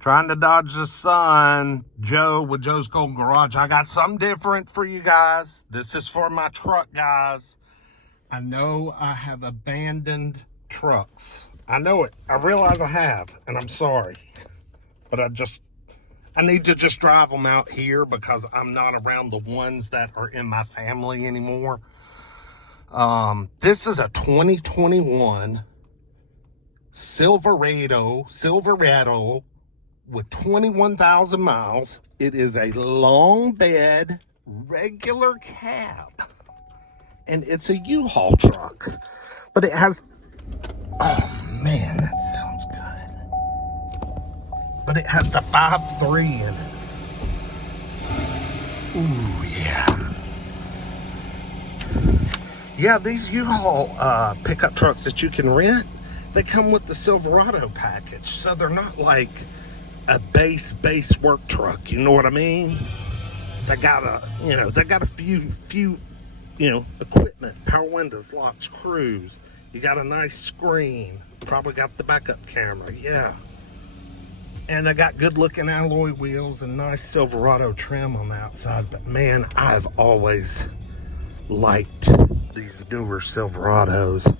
Trying to dodge the sun. Joe with Joe's Gold Garage. I got something different for you guys. This is for my truck, guys. I know I have abandoned trucks. I know it. I realize I have, and I'm sorry. But I need to just drive them out here because I'm not around the ones that are in my family anymore. This is a 2021 Silverado with 21,000 miles. It is a long bed, regular cab, and it's a U-Haul truck. But it has, oh man, that sounds good. But it has the 5.3 in it. Ooh, yeah. Yeah, these U-Haul pickup trucks that you can rent, they come with the Silverado package. So they're not like a base work truck, you know what I mean? They got a few equipment, power windows, locks, cruise. You got a nice screen, probably got the backup camera, yeah. And they got good looking alloy wheels and nice Silverado trim on the outside. But man, I've always liked these newer Silverados.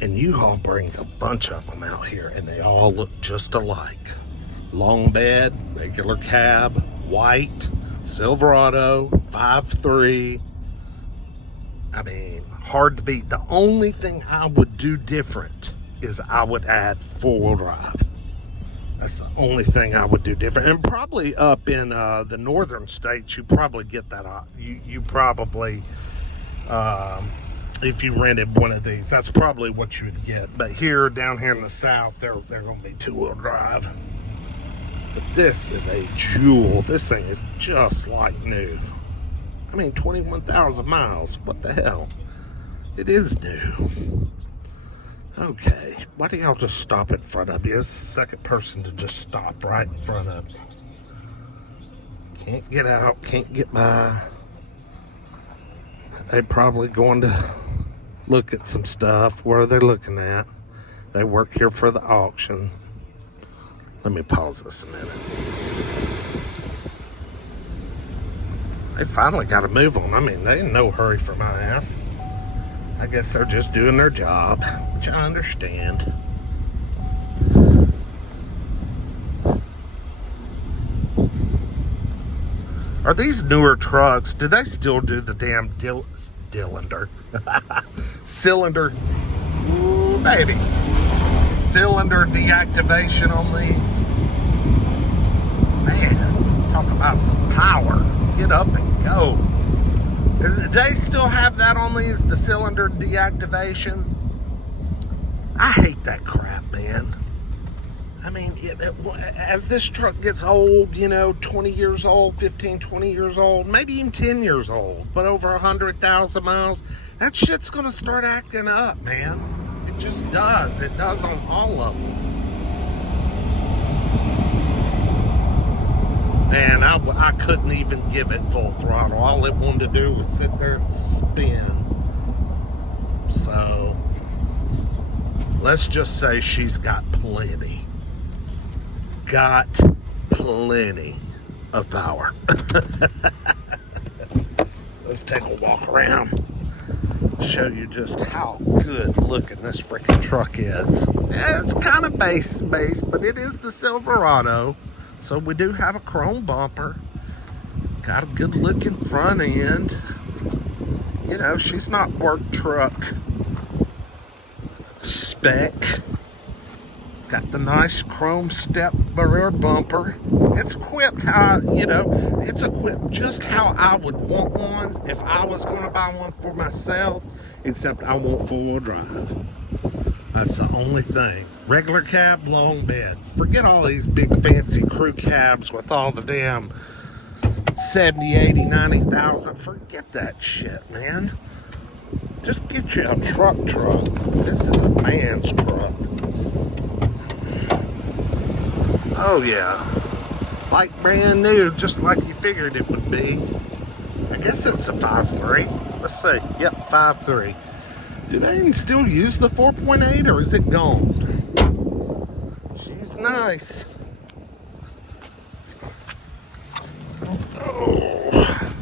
And U-Haul brings a bunch of them out here, and they all look just alike. Long bed, regular cab, white, Silverado, 5.3. I mean, hard to beat. The only thing I would do different is I would add four-wheel drive. That's the only thing I would do different. And probably up in the northern states, you probably get that. You probably... if you rented one of these, that's probably what you would get. But down here in the south, they're going to be two-wheel drive. But this is a jewel. This thing is just like new. I mean, 21,000 miles. What the hell? It is new. Okay, why do y'all just stop in front of me? This is the second person to just stop right in front of me. Can't get out, can't get by. They're probably going to look at some stuff. What are they looking at? They work here for the auction. Let me pause this a minute. They finally got a move on. I mean, they in no hurry for my ass. I guess they're just doing their job, which I understand. Are these newer trucks, do they still do the damn cylinder? Ooh, baby. Cylinder deactivation on these. Man, talk about some power. Get up and go. Do they still have that on these, the cylinder deactivation? I hate that crap, man. I mean, as this truck gets old, 20 years old, 15, 20 years old, maybe even 10 years old, but over 100,000 miles, that shit's gonna start acting up, man. It just does. It does on all of them. Man, I couldn't even give it full throttle. All it wanted to do was sit there and spin. So, let's just say she's got plenty. Got plenty of power. Let's take a walk around. Show you just how good looking this freaking truck is. It's kind of base, but it is the Silverado. So we do have a chrome bumper. Got a good looking front end. She's not work truck spec. Got the nice chrome step rear bumper. It's equipped it's equipped just how I would want one if I was going to buy one for myself, except I want four-wheel drive. That's the only thing. Regular cab, long bed. Forget all these big fancy crew cabs with all the damn 70, 80, 90,000. Forget that shit, man. Just get you a truck. This is a man's truck. Oh yeah. Like brand new, just like you figured it would be. I guess it's a 5.3. Let's see. Yep, 5.3. Do they even still use the 4.8 or is it gone? She's nice. Oh.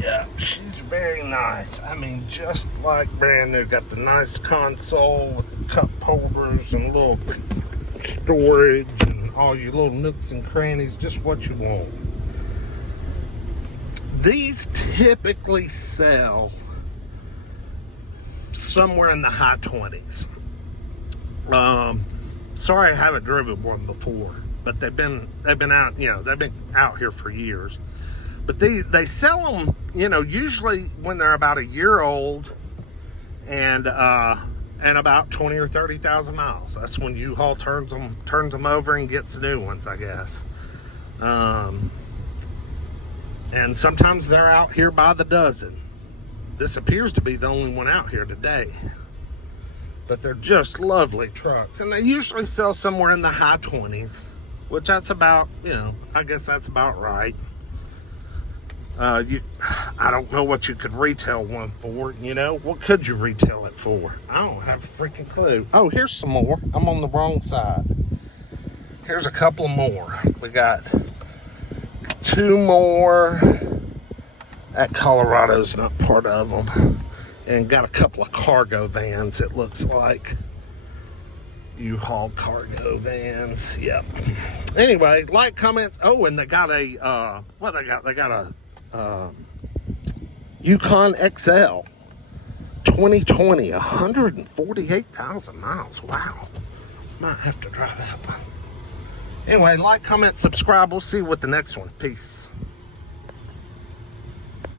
Yeah, she's very nice. I mean, just like brand new. Got the nice console with the cup holders and little storage and all your little nooks and crannies, just what you want. These typically sell somewhere in the high 20s. Sorry I haven't driven one before, but they've been out, you know, they've been out here for years. But they sell them, you know, usually when they're about a year old and about 20 or 30,000 miles. That's when U-Haul turns them over and gets new ones, I guess. And sometimes they're out here by the dozen. This appears to be the only one out here today. But they're just lovely trucks. And they usually sell somewhere in the high 20s, which that's about, you know, I guess that's about right. I don't know what you could retail one for, you know. What could you retail it for? I don't have a freaking clue. Oh, here's some more. I'm on the wrong side. Here's a couple more. We got 2 more. That Colorado's not part of them. And got a couple of cargo vans, it looks like. U-Haul cargo vans. Yep. Anyway, like, comments. Oh, and they got a what they got? They got a Yukon XL 2020, 148,000 miles. Wow. Might have to drive that one. Anyway, like, comment, subscribe. We'll see you with the next one. Peace.